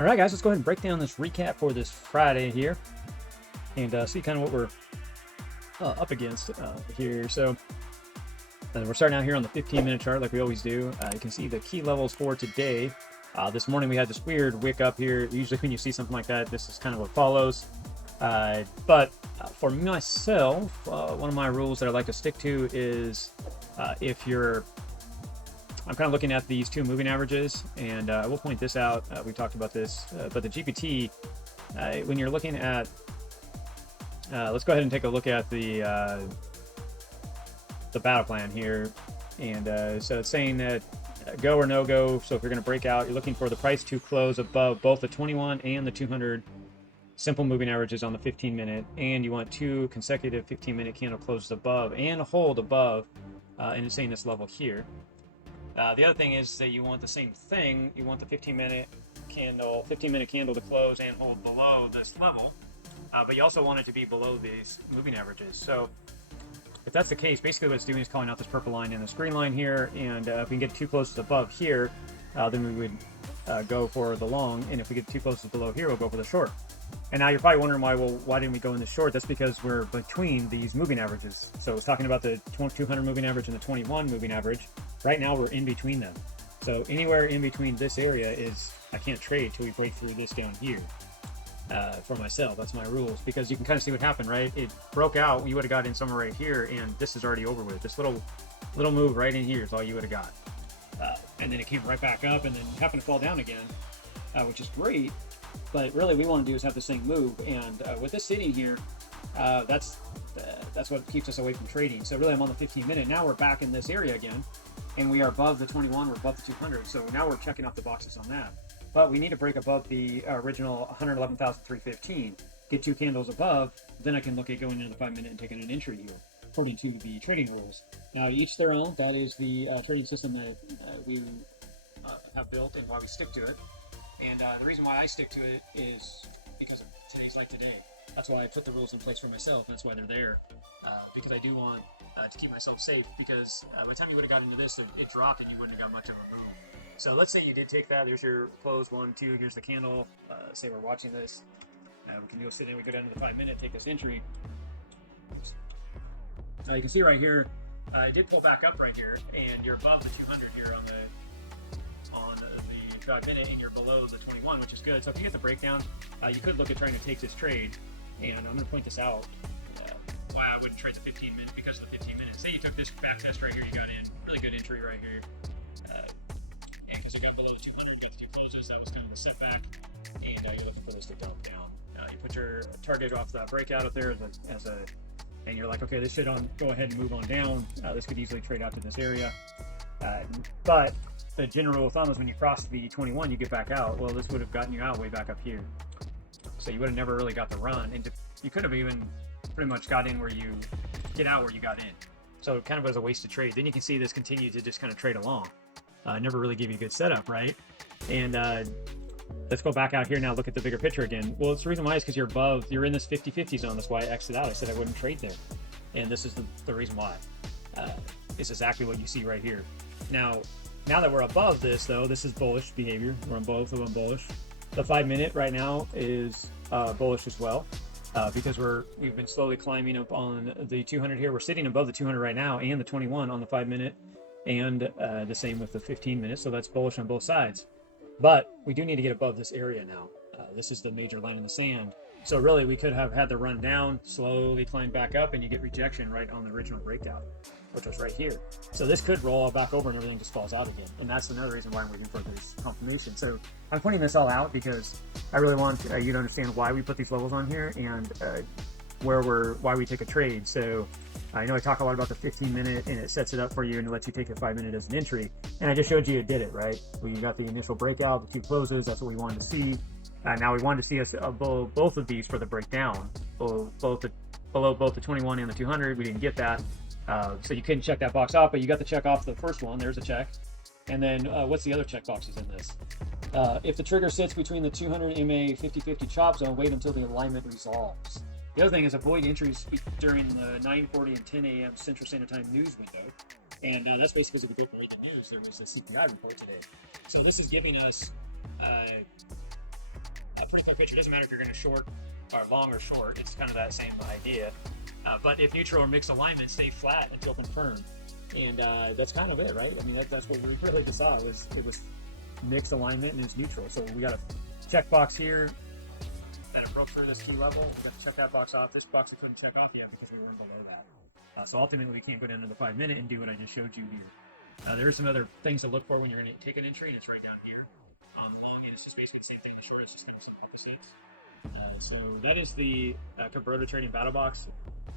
All right, guys, let's go ahead and break down this recap for this Friday here and see kind of what we're up against here. So we're starting out here on the 15-minute chart like we always do. You can see the key levels for today. This morning we had this weird wick up here. Usually when you see something like that, this is kind of what follows. But for myself, one of my rules that I like to stick to is I'm kind of looking at these two moving averages, and I will point this out. We talked about this, but the GPT, when you're looking at, let's go ahead and take a look at the battle plan here. And so it's saying that go or no go. So if you're going to break out, you're looking for the price to close above both the 21 and the 200 simple moving averages on the 15-minute, and you want two consecutive 15-minute candle closes above and hold above, and it's saying this level here. The other thing is that you want the same thing. You want the 15-minute candle to close and hold below this level, but you also want it to be below these moving averages. So if that's the case, basically what it's doing is calling out this purple line and this green line here, and if we can get two closes above here, then we would go for the long, and if we get two closes below here, we'll go for the short. And now you're probably wondering why didn't we go in the short? That's because we're between these moving averages. So it's talking about the 200 moving average and the 21 moving average. Right now we're in between them. So anywhere in between this area I can't trade till we break through this down here. For myself, that's my rules, because you can kind of see what happened, right? It broke out, you would have got in somewhere right here, and this is already over with. This little move right in here is all you would have got. And then it came right back up and then happened to fall down again, which is great. But really, we want to do is have this thing move, and with this sitting here, that's what keeps us away from trading. So really, I'm on the 15-minute. Now we're back in this area again, and we are above the 21. We're above the 200. So now we're checking off the boxes on that. But we need to break above the original 111,315. Get two candles above, then I can look at going into the 5-minute and taking an entry here, according to the trading rules. Now, each their own. That is the trading system that we have built and why we stick to it. And the reason why I stick to it is because of today's like today. That's why I put the rules in place for myself. That's why they're there. Because I do want to keep myself safe, because by the time you would have got into this, it dropped and you wouldn't have got much of a move. So let's say you did take that. There's your close, 1, 2. Here's the candle. Say we're watching this. We can go sit in. We go down to the 5-minute, take this entry. You can see right here, I did pull back up right here, and you're above the 200 here on the 5-minute, and you're below the 21, which is good. So if you get the breakdown, you could look at trying to take this trade, and I'm going to point this out, why I wouldn't trade the 15-minute, because of the 15-minute. Say you took this back test right here, you got in, really good entry right here, and because it got below the 200, got the two closes, that was kind of a setback, and you're looking for this to dump down. You put your target off the breakout up there and you're like, okay, this should go ahead and move on down. This could easily trade out to this area, but the general rule of thumb is when you cross the 21, you get back out. Well, this would have gotten you out way back up here. So you would have never really got the run. And you could have even pretty much got in where you get out where you got in. So it kind of was a wasted trade. Then you can see this continue to just kind of trade along. Never really gave you a good setup, right? And let's go back out here now, look at the bigger picture again. Well, it's the reason why is because you're in this 50-50 zone. That's why I exited out. I said I wouldn't trade there. And this is the reason why. It's exactly what you see right here. Now that we're above this, though, this is bullish behavior. We're on both of them bullish. The 5-minute right now is bullish as well, because we've been slowly climbing up on the 200 here. We're sitting above the 200 right now, and the 21 on the 5-minute, and the same with the 15-minute. So that's bullish on both sides. But we do need to get above this area now. This is the major line in the sand. So really, we could have had the run down, slowly climb back up, and you get rejection right on the original breakout, which was right here. So this could roll back over and everything just falls out again. And that's another reason why I'm waiting for this confirmation. So I'm pointing this all out because I really want you to understand why we put these levels on here and why we take a trade. So I know I talk a lot about the 15-minute, and it sets it up for you and it lets you take a 5-minute as an entry. And I just showed you it did it, right? We got the initial breakout, the two closes. That's what we wanted to see. Now we wanted to see us below both of these for the breakdown, below both the 21 and the 200. We didn't get that. So you couldn't check that box off, but you got to check off the first one. There's a check. And then what's the other check boxes in this? If the trigger sits between the 200 MA 50-50 chop zone, wait until the alignment resolves. The other thing is avoid entries during the 9:40 and 10 a.m. Central Standard Time news window. And that's basically because of the breaking news. There was a CPI report today. So this is giving us pre-cut picture. It doesn't matter if you're going to short or long or short. It's kind of that same idea. But if neutral or mixed alignment, stay flat until confirmed. And that's kind of it, right? I mean, that's what we really just saw. It was mixed alignment and it's neutral. So we got a checkbox here that it broke through this 2 level. We got to check that box off. This box I couldn't check off yet because we were below that. So ultimately, we can't go down to the 5 minute and do what I just showed you here. There are some other things to look for when you're going to take an entry, and it's right down here. On the long end, it's just basically the same thing. The short is just kind of some opposites. So that is the Kabroda Trading Battle Box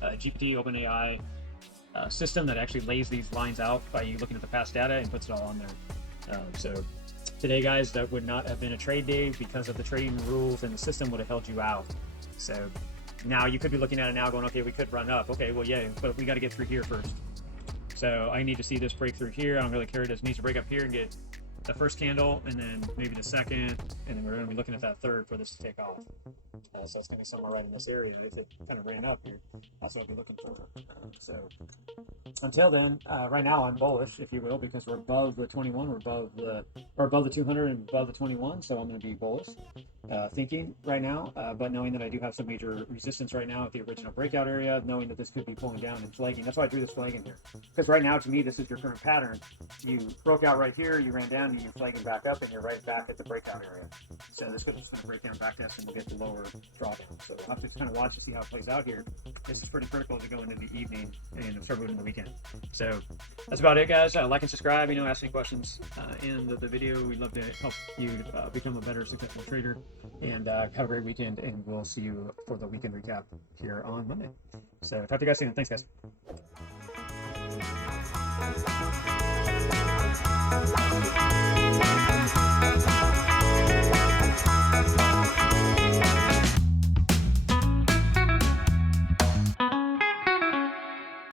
GPT OpenAI system that actually lays these lines out by you looking at the past data and puts it all on there. So today, guys, that would not have been a trade day because of the trading rules, and the system would have held you out. So now you could be looking at it now going, okay, we could run up. Okay, well, yeah, but we got to get through here first. So I need to see this break through here. I don't really care. It just needs to break up here and get the first candle, and then maybe the second, and then we're going to be looking at that third for this to take off. So it's going to be somewhere right in this area. If it kind of ran up here, that's what I'll be looking for. So until then, right now I'm bullish, if you will, because we're above the 21, we're above the 200 and above the 21. So I'm going to be bullish, thinking right now, but knowing that I do have some major resistance right now at the original breakout area, knowing that this could be pulling down and flagging. That's why I drew this flag in here, because right now to me this is your current pattern. You broke out right here, you ran down, and you're flagging back up, and you're right back at the breakout area. So this could just going to break down, back test, and we'll get the lower drawdown. So we'll have to just kind of watch to see how it plays out here. This is pretty critical to go into the evening and start moving the weekend. So that's about it, guys. Like and subscribe. Ask any questions in the video. We'd love to help you become a better, successful trader. And have a great weekend, and we'll see you for the weekend recap here on Monday. So talk to you guys soon. Thanks, guys.